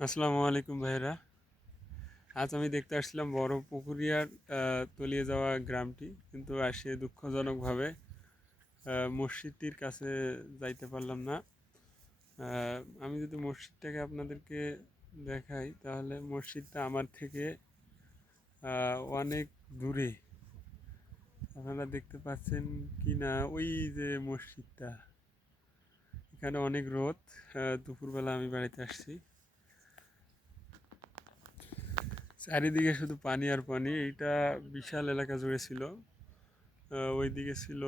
আসসালামু আলাইকুম ভাইরা। আজ আমি দেখতে আসছিলাম বড় পুকুরিয়ার তলিয়ে যাওয়া গ্রামটি, কিন্তু আসে দুঃখজনকভাবে মসজিদটির কাছে যাইতে পারলাম না। আমি যদি মসজিদটাকে আপনাদেরকে দেখাই, তাহলে মসজিদটা আমার থেকে অনেক দূরে। আপনারা দেখতে পাচ্ছেন কি না? ওই যে মসজিদটা, এখানে অনেক রোদ। দুপুরবেলা আমি বাড়িতে আসছি, চারিদিকে শুধু পানি আর পানি। এইটা বিশাল এলাকা জুড়ে ছিল। ওইদিকে ছিল,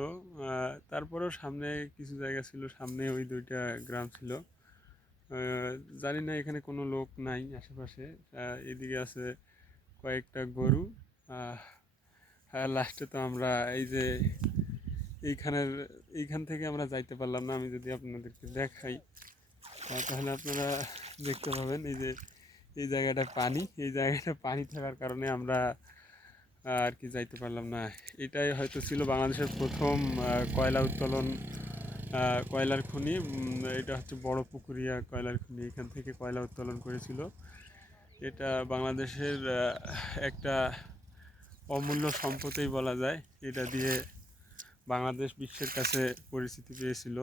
তারপরেও সামনে কিছু জায়গা ছিল, সামনে ওই দুইটা গ্রাম ছিল। জানি না এখানে কোনো লোক নাই আশেপাশে। এদিকে আছে কয়েকটা গরু। আর লাস্টে তো আমরা এই যে এইখানের এইখান থেকে আমরা যাইতে পারলাম না। আমি যদি আপনাদেরকে দেখাই, তাহলে আপনারা দেখতে পাবেন এই যে এই জায়গাটা পানি, এই জায়গাটা পানি থাকার কারণে আমরা আর কি যাইতে পারলাম না। এটাই হয়তো ছিল বাংলাদেশের প্রথম কয়লা উত্তোলন, কয়লার খনি। এটা হচ্ছে বড় পুকুরিয়া কয়লার খনি, এখান থেকে কয়লা উত্তোলন করেছিল। এটা বাংলাদেশের একটা অমূল্য সম্পদই বলা যায়। এটা দিয়ে বাংলাদেশ বিশ্বের কাছে পরিচিতি পেয়েছিল।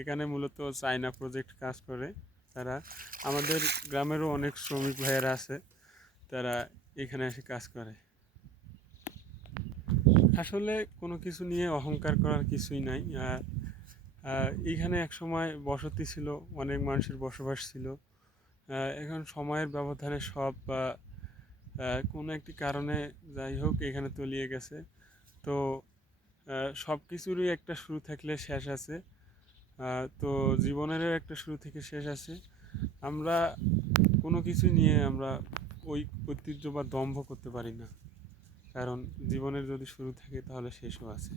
এখানে মূলত চায়না প্রজেক্ট কাজ করে তারা। আমাদের গ্রামেরও অনেক শ্রমিক ভাইয়েরা আছে, তারা এখানে এসে কাজ করে। আসলে কোনো কিছু নিয়ে অহংকার করার কিছুই নাই। এইখানে একসময় বসতি ছিল, অনেক মানুষের বসবাস ছিল। এখন সময়ের ব্যবধানে সব কোনো একটি কারণে যাই হোক এখানে তলিয়ে গেছে। তো সব কিছুরই একটা শুরু থাকলে শেষ আছে। তো জীবনেরও একটা শুরু থেকে শেষ আছে। আমরা কোনো কিছু নিয়ে আমরা ওই ঐতিহ্য বা দম্ভ করতে পারি না, কারণ জীবনের যদি শুরু থাকে তাহলে শেষও আছে।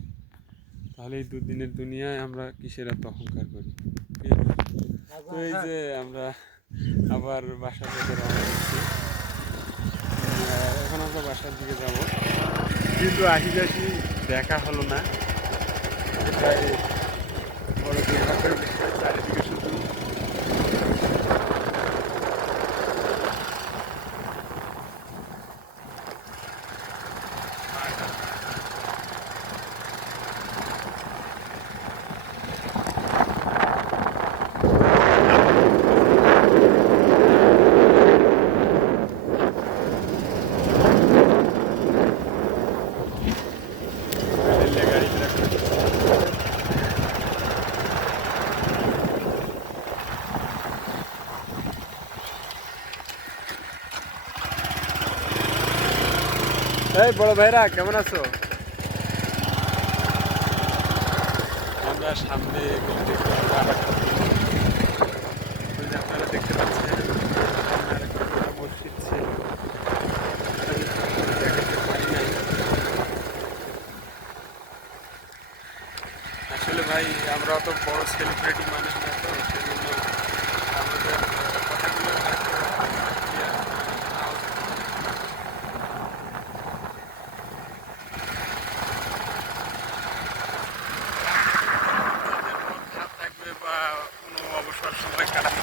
তাহলে এই দুদিনের দুনিয়ায় আমরা কিসের এত অহংকার করি? তো এই যে আমরা আবার বাসার দিকে রওনা দিচ্ছি। এখন আমরা বাসার দিকে যাব, কিন্তু আশিটাশি দেখা হলো না। এটাই বড় দুর্ভাগ্যের বিষয়। চারিদিকে শুধু রেলে গাড়ি ট্রাক। এই বড় ভাইরা, কেমন আছো? আমরা সামনে এগুলো দেখতে পাবো আবার। ওই যে আপনারা দেখতে পাচ্ছেন সামনে আরেকটা বড় মসজিদ ছিল, আমি দেখাতে পারি নাই। আসলে ভাই, আমরা অত বড় সেলিব্রিটি মানুষ না, তো সেজন্য আমাদের কথাগুলো হয়তো clear নাও হতে পারে। যাদের মন খারাপ থাকবে বা কোনো অবসর সময় কাটাতে